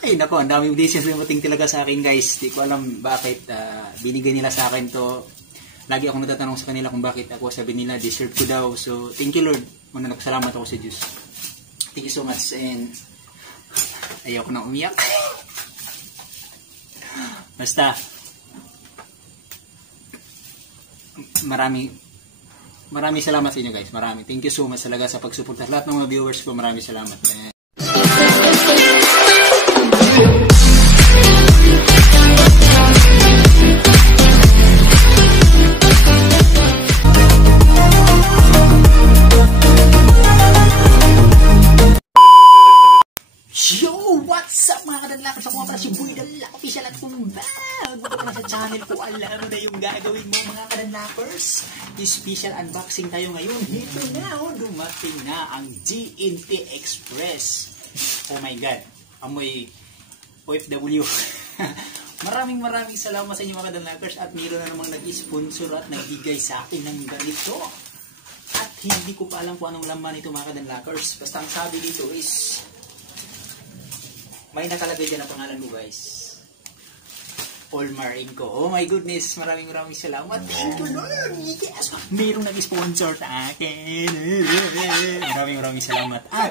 Ay, nako, ang daming blessings na mating talaga sa akin, guys. Di ko alam bakit binigay nila sa akin to. Lagi akong natatanong sa kanila kung bakit ako, sabi nila, deserve ko daw. So, thank you, Lord. Muna nagpasalamat ako sa Diyos. Thank you so much. And, ayoko na umiyak. Basta, maraming salamat sa inyo, guys. Marami. Thank you so much talaga sa pagsuporta. Lahat ng mga viewers ko, maraming salamat. Official at kung bago ka na sa channel ko, alam mo na yung gagawin mo mga kadanlakers. Special unboxing tayo ngayon. Dito na, dumating na ang GNT Express. Oh my God, amoy OFW. maraming salamat sa inyo mga kadanlakers, at mayroon na namang nag-sponsor at nagbigay sa akin ng ganito. At hindi ko pa alam kung anong laman ito mga kadanlakers. Basta ang sabi dito is may nakalagay dyan ang pangalan mo, guys. Olmar Inco. Oh my goodness, maraming salamat. Thank you, Lord. Yes. Mayroong nag-sponsor sa akin. Maraming salamat. At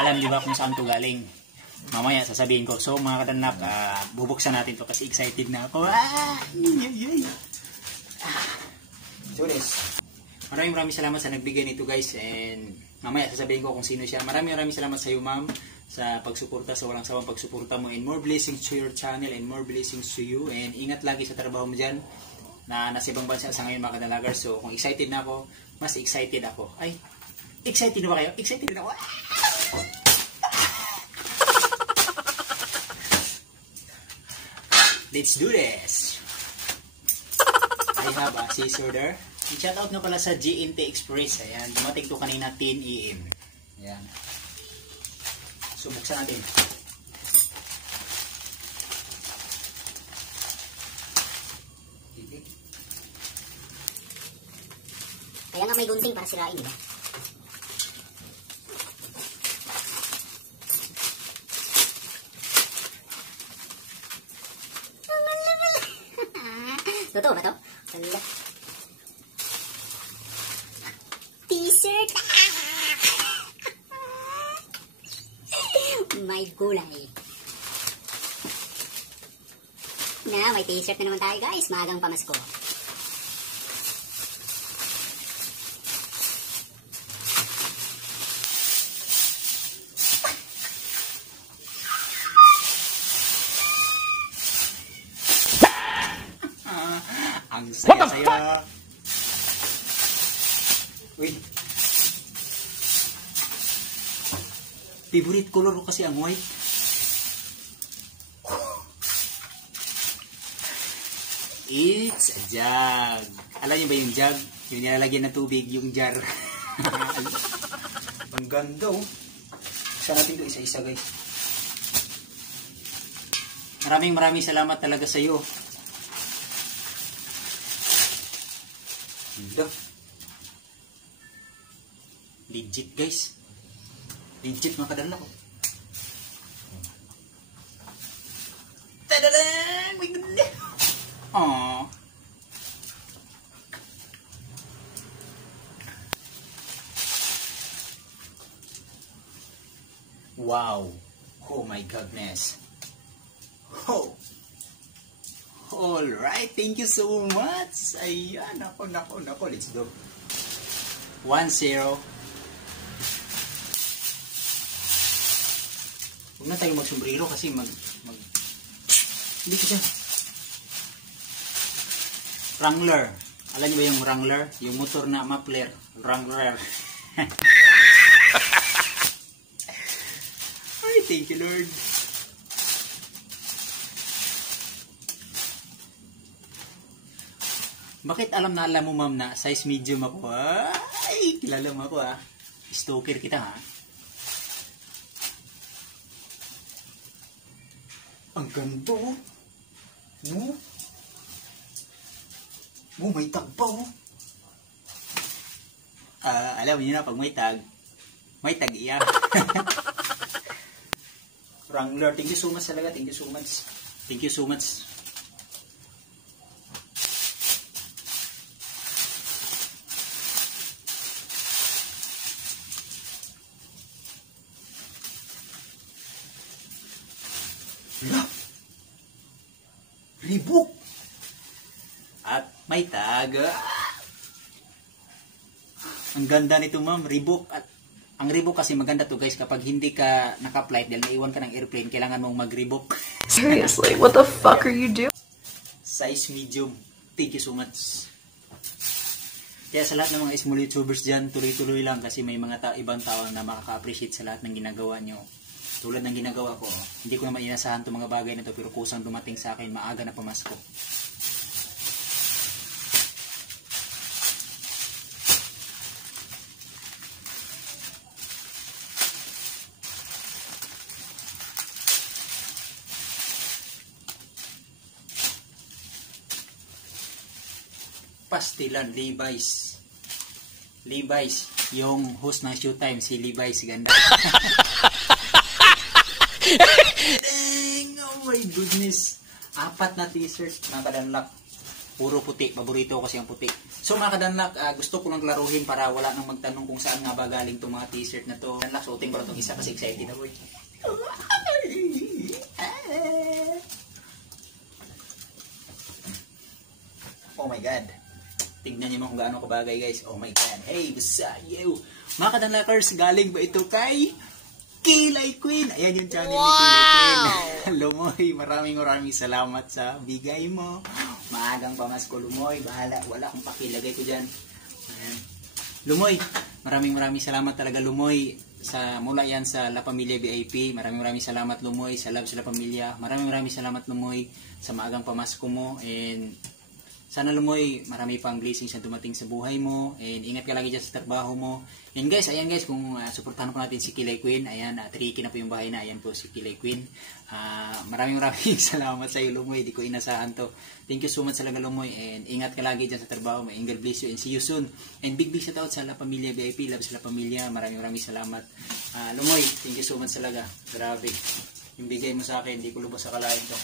alam niyo ba kung saan to galing? Mamaya sasabihin ko. So mga kadanlak, bubuksan natin to kasi excited na ako. Maraming salamat sa nagbigay nito, guys. And mamaya sasabihin ko kung sino siya. Maraming salamat sa iyo, ma'am, sa pagsuporta, sa walang sawang pagsuporta mo, and more blessings to your channel and more blessings to you, and ingat lagi sa trabaho mo dyan na nasa ibang bansa sa ngayon mga kadanlakers. So kung excited na ako, mas excited ako. Ay, excited na ba kayo? Excited na ako. Let's do this. I have a scissor there. Shout out na pala sa GNT Express. Ayan, dumating to kanina 10 AM. Ayan. So, buksan natin. Kaya nga may gunting para sirain, diba? Totoo ba to? T-shirt! May gulay. Na, may t-shirt na naman tayo, guys. Maagang pamasko. Ang saya-saya. Uy. Favorite color ko kasi ang white. It's a jug. Alam niyo ba yung jug? Yung nilalagyan ng tubig, yung jar. Ang ganda, oh. Isa natin ito isa-isa, guys. Maraming salamat talaga sa iyo. Ganda. Legit, guys. Legit mga kadanlak. Tadadang! May ganda! Aww. Wow. Oh my goodness. Oh. Alright. Thank you so much. Ayan. Nako. Let's go. 1-0. Huwag na tayo magsombrero kasi hindi ko siya. Wrangler. Alam niyo ba yung Wrangler? Yung motor na muffler. Wrangler. Ay, thank you, Lord. Bakit alam mo, ma'am, na size medium ako? Ay, kilala mo ako, ha? Stalker kita, ha? Ang ganda, oh. May tag pa, oh. Alam niyo na, pag may tag iya. Wrangler. Thank you so much talaga. Thank you so much. Thank you so much. Reebok. At may taga. Ang ganda nito, ma'am. Reebok. At ang Reebok kasi maganda to, guys. Kapag hindi ka naka-flight dahil naiwan ka ng airplane, kailangan mong mag-Reebok. Seriously, what the fuck are you doing? Size medium. Thank you so much. Kaya sa lahat ng mga small YouTubers dyan, tuloy-tuloy lang kasi may mga ibang tao na makaka-appreciate sa lahat ng ginagawa nyo. Tulad ng ginagawa ko, hindi ko naman inasahan itong mga bagay na ito, pero kusang dumating sa akin, maaga na pamasko. Pastilan, Levi's. Levi's, yung host ng Showtime, si Levi's, ganda. Dang, oh my goodness. 4 na t-shirt, mga kadanlak. Puro puti, paborito ko kasi ang puti. So mga kadanlak, gusto ko lang klaruhin para wala nang magtanong kung saan nga ba galing itong mga t-shirt na to. Kadanlak, suotin ko na itong isa kasi excited ako eh. Oh my God. Tignan niyo mo kung gaano kabagay, guys. Oh my God. Hey, basta you. Mga kadanlakers, galing ba ito kay Kilay Queen? Ayan yung channel ni Kilay Queen. Lumoy, maraming salamat sa bigay mo. Maagang pamasko, Lumoy. Bahala, wala akong pakilagay ko dyan. Ayan. Lumoy, maraming salamat talaga, Lumoy. Mula yan sa La Familia VIP. Maraming salamat, Lumoy. Sa Love sa La Familia. Maraming salamat, Lumoy, sa maagang pamasko mo. And sana, Lumoy, marami pang blessings na dumating sa buhay mo. And ingat ka lagi dyan sa trabaho mo. And guys, ayan guys, kung supportahan po natin si Kilay Queen. Ayan, tricky na po yung bahay na. Ayan po si Kilay Queen. Maraming salamat sa iyo, Lumoy. Di ko inasahan to. Thank you so much talaga, Lumoy. And ingat ka lagi dyan sa trabaho mo. And God bless you. And see you soon. And big shout out sa La Familia VIP. Love sa La Familia. Maraming salamat. Lumoy, thank you so much talaga. Grabe. Yung bigay mo sa akin, di ko lubos sa kalahin to.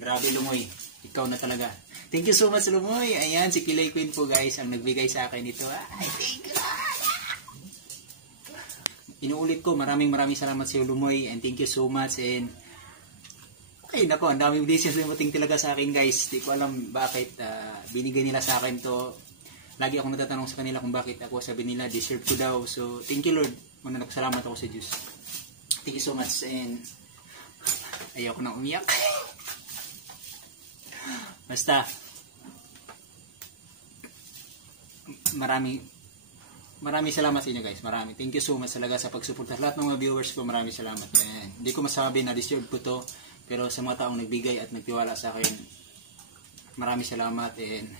Grabe, Lumoy. Ikaw na talaga. Thank you so much, Lumoy. Ayan, si Kilay Queen po, guys, ang nagbigay sa akin ito. Ay, thank you. Inuulit ko, maraming salamat sa iyo, Lumoy. And thank you so much. And ay, nako, ang daming blessings na mating talaga sa akin, guys. Di ko alam bakit binigay nila sa akin to. Lagi ako natatanong sa kanila kung bakit ako. Sabi nila, deserve ko daw. So, thank you, Lord. Salamat ako sa Diyos. Thank you so much. And ayoko nang umiyak. Basta maraming salamat sa inyo, guys. Thank you so much talaga sa pagsuporta. Lahat ng mga viewers ko, maraming salamat. Hindi ko masabi na deserve ko to, pero sa mga taong nagbigay at nagtiwala sa akin, maraming salamat. And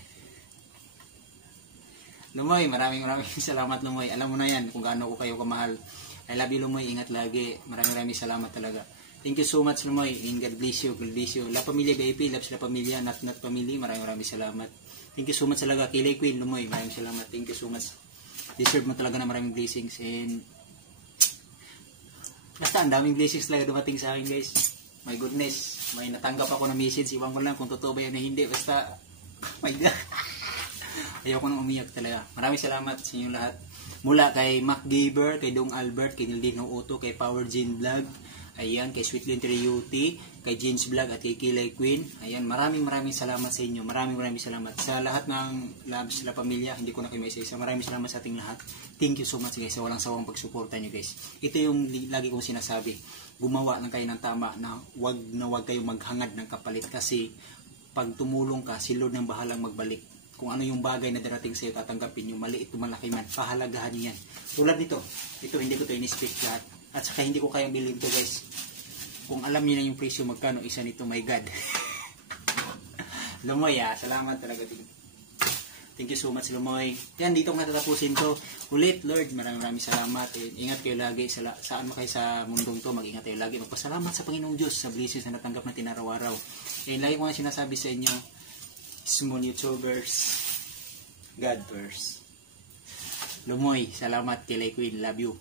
Lumoy, maraming salamat, Lumoy. Alam mo na yan kung gaano ko kayo kamahal. I love you, Lumoy. Ingat lagi. Maraming salamat talaga. Thank you so much, Lumoy. And God bless you. God bless you. La Familia VIP, Love sa La Familia, Not Family. Maraming salamat. Thank you so much talaga. Kilay Queen, Lumoy. Maraming salamat. Thank you so much. Deserve mo talaga na maraming blessings. And basta ang daming blessings talaga dumating sa akin, guys. My goodness. May natanggap ako na message. Iwan ko lang kung totoo ba yan na hindi. Basta, my God. Ayoko nang umiyak talaga. Maraming salamat sa inyo lahat. Mula kay Mac Gaber, kay Dong Albert, kay Nildino Uto, kay Power Jean Vlog. Ayan, kay Sweetlyn Triuti, kay Jeans Vlog at kay Kilay Queen. Ayan, maraming salamat sa inyo. Maraming salamat sa lahat ng Loves La Familia. Hindi ko na kayo isa-isa. Maraming salamat sa ating lahat. Thank you so much, guys, sa walang sawang pagsuporta nyo, guys. Ito yung lagi kong sinasabi. Gumawa ng kayo ng tama na wag kayong maghangad ng kapalit, kasi pag tumulong ka, si Lord nang bahalang magbalik. Kung ano yung bagay na darating sa iyo, tatanggapin nyo, maliit o malaki man, pahalagahan nyo yan. Tulad nito, hindi ko to in-speak lahat. At saka hindi ko kayang bilhin to, guys. Kung alam niyo na yung presyo, magkano isa nito, my God. Lumoy, salamat talaga. Thank you so much, Lumoy. Yan, dito ko natatapusin to. Ulit, Lord, maraming salamat. Ingat kayo lagi. Saan mo kayo sa mundong to, mag-ingat kayo lagi. Magpasalamat sa Panginoong Diyos sa blessings na natanggap natin araw-araw. Lagi ko nga sinasabi sa inyo, small YouTubers, God first. Lumoy, salamat. Kilay Queen, love you.